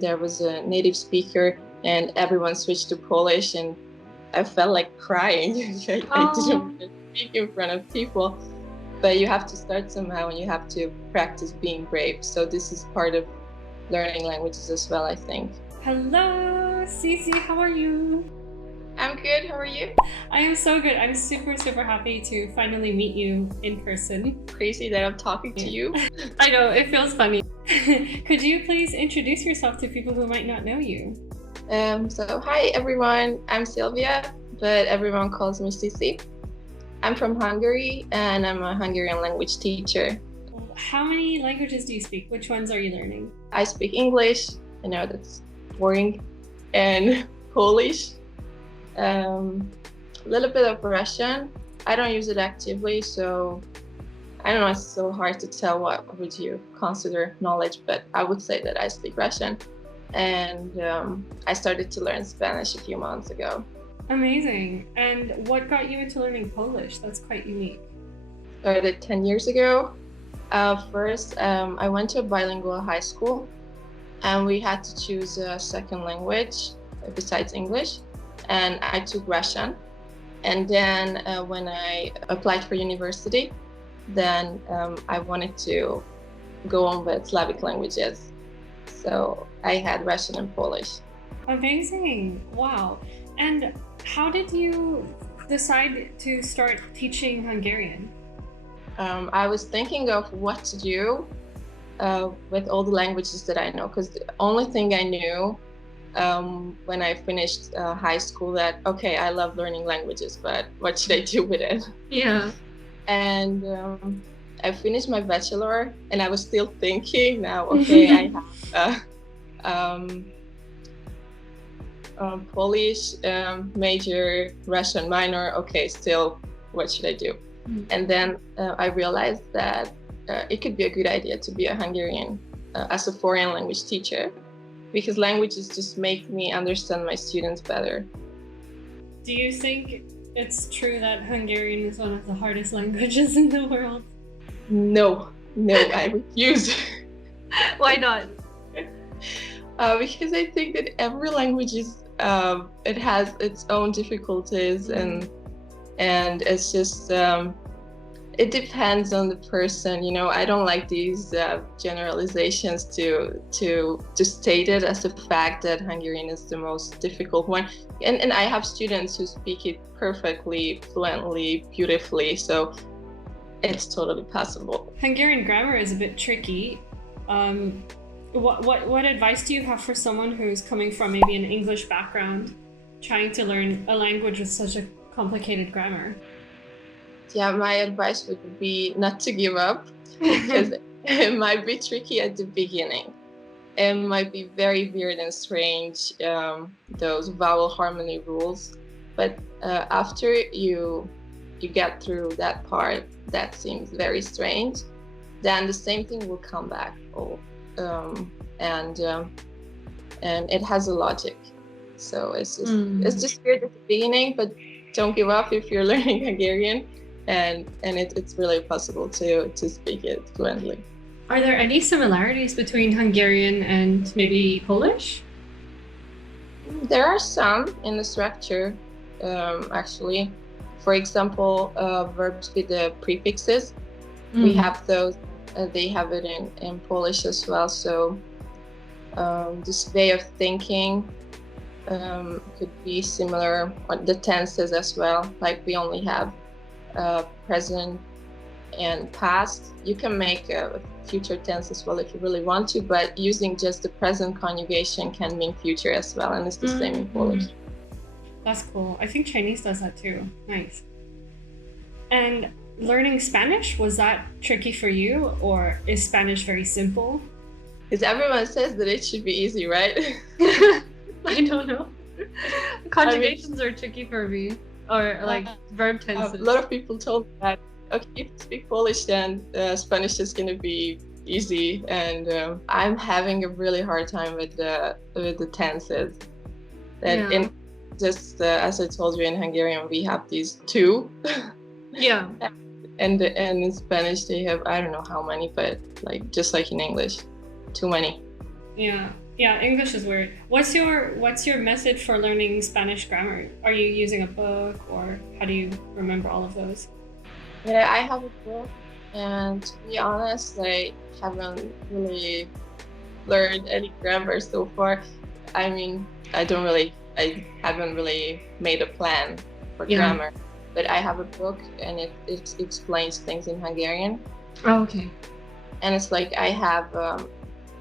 There was a native speaker and everyone switched to Polish, and I felt like crying. I didn't want to speak in front of people, but you have to start somehow and you have to practice being brave. So this is part of learning languages as well, I think. Hello, Cici, how are you? I'm good. How are you? I am so good. I'm super happy to finally meet you in person. Crazy that I'm talking to you. I know, it feels funny. Could you please introduce yourself to people who might not know you? So hi everyone, I'm Sylvia, but everyone calls me Cici. I'm from Hungary and I'm a Hungarian language teacher. How many languages do you speak? Which ones are you learning? I speak English, I know that's boring, and Polish, a little bit of Russian. I don't use it actively, so I don't know, it's so hard to tell what would you consider knowledge, but I would say that I speak Russian. And I started to learn Spanish a few months ago. Amazing. And what got you into learning Polish? That's quite unique. Started 10 years ago. First, I went to a bilingual high school, and we had to choose a second language besides English, and I took Russian. And then when I applied for university, then I wanted to go on with Slavic languages. So I had Russian and Polish. Amazing. Wow. And how did you decide to start teaching Hungarian? I was thinking of what to do with all the languages that I know, because the only thing I knew when I finished high school that, okay, I love learning languages, but what should I do with it? Yeah. And I finished my bachelor and I was still thinking now, okay, I have Polish major, Russian minor, okay, still, what should I do? And then I realized that it could be a good idea to be a Hungarian as a foreign language teacher, because languages just make me understand my students better. Do you think it's true that Hungarian is one of the hardest languages in the world? No, I refuse. Why not? Because I think that every language is it has its own difficulties, and it's just it depends on the person. You know, I don't like these generalizations to state it as a fact that Hungarian is the most difficult one. And I have students who speak it perfectly, fluently, beautifully, so it's totally possible. Hungarian grammar is a bit tricky. What advice do you have for someone who's coming from maybe an English background, trying to learn a language with such a complicated grammar? Yeah, my advice would be not to give up, because it might be tricky at the beginning. It might be very weird and strange, those vowel harmony rules. But after you get through that part that seems very strange, then the same thing will come back. And it has a logic. So it's just weird at the beginning, but don't give up if you're learning Hungarian. And it's really possible to speak it fluently. Are there any similarities between Hungarian and maybe Polish? There are some in the structure, actually. For example, verbs with the prefixes, we have those. They have it in Polish as well. So this way of thinking could be similar. The tenses as well, like we only have present and past. You can make a future tense as well if you really want to, but using just the present conjugation can mean future as well, and it's the same in Polish. That's cool. I think Chinese does that too. Nice. And learning Spanish, was that tricky for you, or is Spanish very simple? Because everyone says that it should be easy, right? I don't know. Conjugations are tricky for me. Or like verb tenses. A lot of people told me that, okay, if you speak Polish, then Spanish is going to be easy. And I'm having a really hard time with the tenses. And just as I told you, in Hungarian, we have these two. Yeah. And in Spanish, they have, I don't know how many, but just like in English, too many. Yeah. Yeah, English is weird. What's your method for learning Spanish grammar? Are you using a book, or how do you remember all of those? Yeah, I have a book, and to be honest, I haven't really learned any grammar so far. I mean, I haven't really made a plan for Yeah. grammar, but I have a book and it explains things in Hungarian. Oh, okay. And it's like I have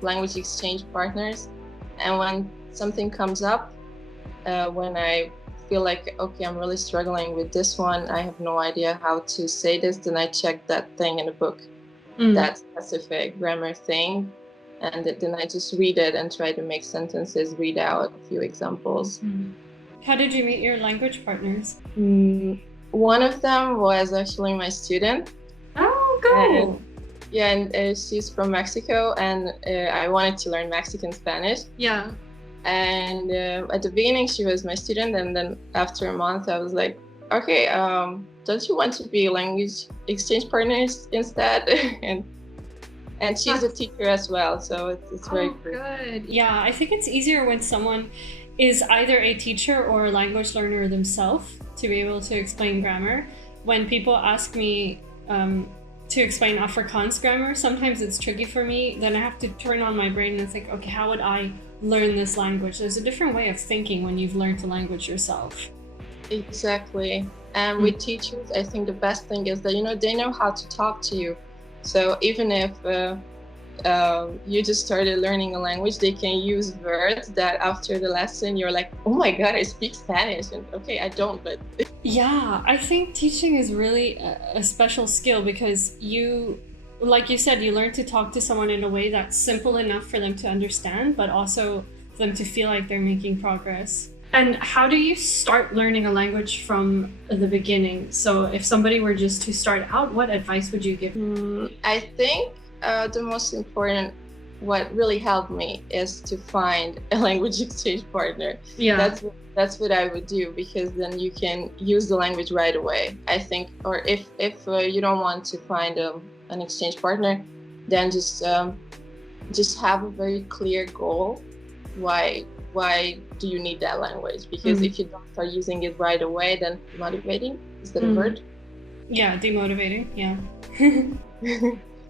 language exchange partners, and when something comes up, when I feel like, okay, I'm really struggling with this one, I have no idea how to say this, then I check that thing in the book, Mm. that specific grammar thing, and then I just read it and try to make sentences, read out a few examples. How did you meet your language partners? One of them was actually my student. Oh, go! Yeah, and she's from Mexico, and I wanted to learn Mexican Spanish. Yeah. And at the beginning, she was my student, and then after a month, I was like, okay, don't you want to be language exchange partners instead? and she's a teacher as well, so it's very cool. Good. Yeah, I think it's easier when someone is either a teacher or a language learner themselves to be able to explain grammar. When people ask me to explain Afrikaans grammar, sometimes it's tricky for me. Then I have to turn on my brain and think, okay, how would I learn this language? There's a different way of thinking when you've learned the language yourself. Exactly. And with teachers, I think the best thing is that, they know how to talk to you. So even if you just started learning a language, they can use words that after the lesson, you're like, oh my God, I speak Spanish. And okay, I don't, but... Yeah, I think teaching is really a special skill because like you said, you learn to talk to someone in a way that's simple enough for them to understand, but also for them to feel like they're making progress. And how do you start learning a language from the beginning? So if somebody were just to start out, what advice would you give? I think the most important, what really helped me is to find a language exchange partner. Yeah. That's what I would do, because then you can use the language right away, I think. Or if you don't want to find an exchange partner, then just have a very clear goal. Why do you need that language? Because if you don't start using it right away, then motivating, is that a word? Yeah, demotivating. Yeah.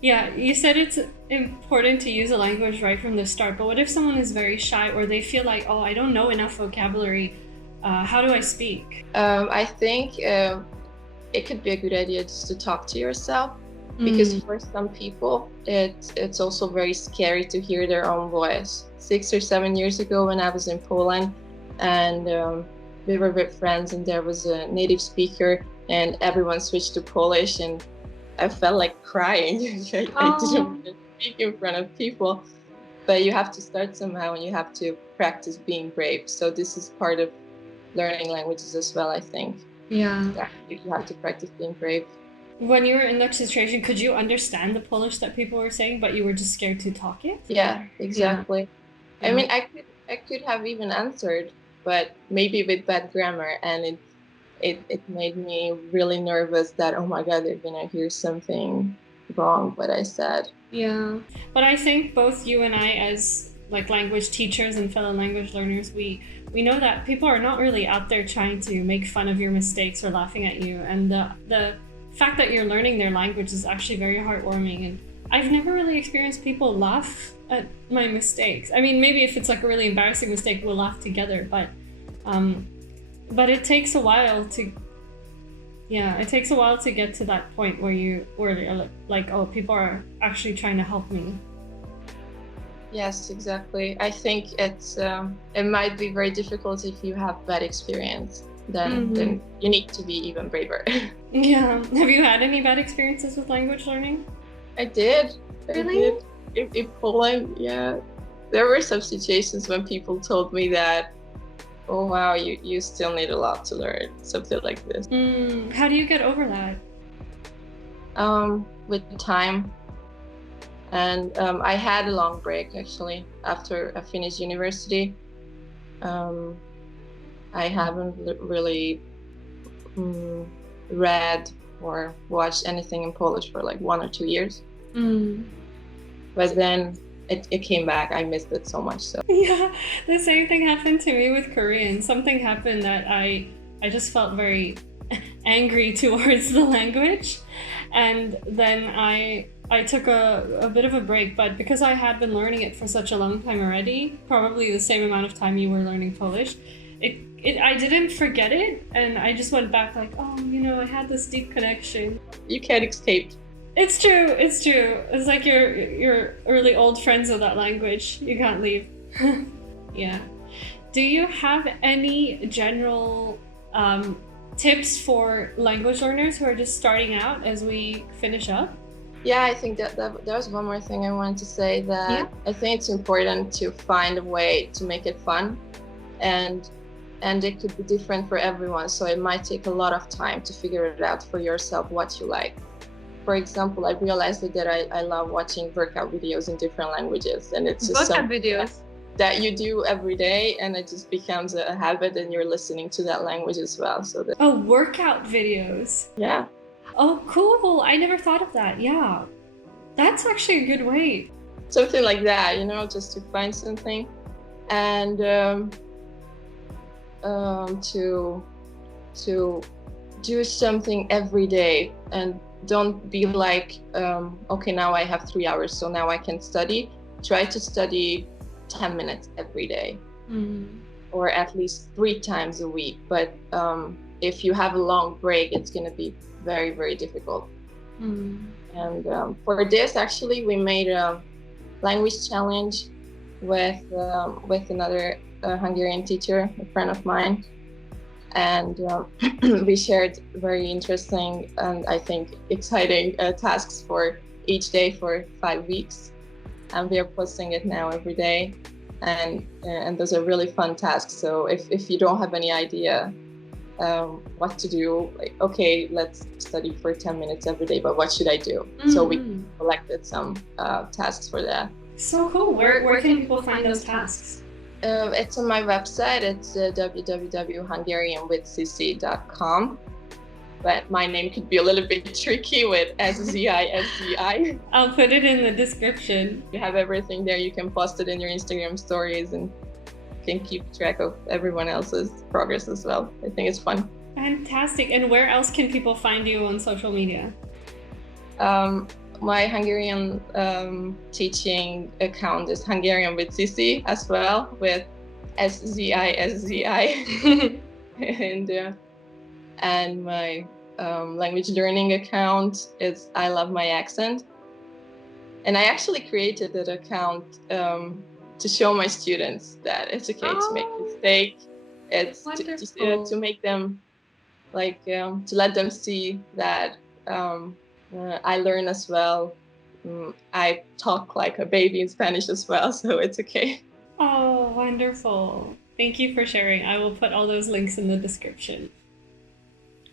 Yeah, you said it's important to use a language right from the start, but what if someone is very shy or they feel like, oh, I don't know enough vocabulary, how do I speak? I think it could be a good idea just to talk to yourself, because for some people, it's also very scary to hear their own voice. 6 or 7 years ago when I was in Poland, and we were with friends, and there was a native speaker, and everyone switched to Polish, and I felt like crying. I didn't want to speak in front of people, but you have to start somehow, and you have to practice being brave. So this is part of learning languages as well, I think. Yeah. You have to practice being brave. When you were in that situation, could you understand the Polish that people were saying, but you were just scared to talk it? Yeah, exactly. Yeah. I mean, I could have even answered, but maybe with bad grammar, and it made me really nervous that, oh my God, they're gonna hear something wrong what I said. Yeah, but I think both you and I, as like language teachers and fellow language learners, we know that people are not really out there trying to make fun of your mistakes or laughing at you, and the fact that you're learning their language is actually very heartwarming. And I've never really experienced people laugh at my mistakes. I mean, maybe if it's like a really embarrassing mistake, we'll laugh together, but it takes a while to get to that point where you're like, oh, people are actually trying to help me. Yes, exactly. I think it might be very difficult if you have bad experience. Then you need to be even braver. Yeah. Have you had any bad experiences with language learning? I did. Really? In Poland, yeah. There were some situations when people told me that, oh wow, you still need a lot to learn, something like this. How do you get over that? With time. And I had a long break, actually, after I finished university. I haven't really read or watched anything in Polish for like 1 or 2 years. But then it came back. I missed it so much. So Yeah, the same thing happened to me with Korean. Something happened that I just felt very angry towards the language, and then I took a bit of a break. But because I had been learning it for such a long time already, probably the same amount of time you were learning Polish, I didn't forget it, and I just went back like, oh, I had this deep connection. you can't escape. It's true. It's true. It's like you're really old friends with that language. You can't leave. Yeah. Do you have any general tips for language learners who are just starting out as we finish up? Yeah, I think that there was one more thing I wanted to say, that Yeah. I think it's important to find a way to make it fun, and it could be different for everyone. So it might take a lot of time to figure it out for yourself what you like. For example, I realized that I love watching workout videos in different languages, and it's just Workout something videos. that you do every day, and it just becomes a habit, and you're listening to that language as well. So that, Oh, workout videos. yeah. Oh, cool. I never thought of that. Yeah. That's actually a good way. Something like that, just to find something, and to do something every day, and don't be like, okay, now I have 3 hours, so now I can study. Try to study 10 minutes every day, or at least 3 times a week. But if you have a long break, it's going to be very, very difficult. And for this, actually, we made a language challenge with another Hungarian teacher, a friend of mine, and we shared very interesting and I think exciting tasks for each day for 5 weeks, and we are posting it now every day, and those are really fun tasks. So if you don't have any idea what to do, like, okay, let's study for 10 minutes every day, but what should I do? So we collected some tasks for that. So cool. Where can people find those tasks? It's on my website. It's www.hungarianwithzizi.com, but my name could be a little bit tricky with SZI. I'll put it in the description. You have everything there. You can post it in your Instagram stories, and can keep track of everyone else's progress as well. I think it's fun. Fantastic. And where else can people find you on social media? My Hungarian teaching account is Hungarian with Zizi as well, with SZI. And my language learning account is I Love My Accent. And I actually created that account to show my students that it's okay to make mistakes. It's to make them, like, to let them see that I learn as well. I talk like a baby in Spanish as well, so it's okay. Oh, wonderful. Thank you for sharing. I will put all those links in the description.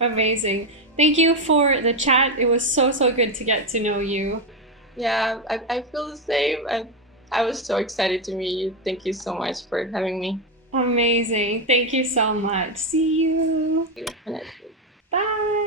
Amazing. Thank you for the chat. It was so good to get to know you. Yeah, I feel the same. I was so excited to meet you. Thank you so much for having me. Amazing. Thank you so much. See you. Bye.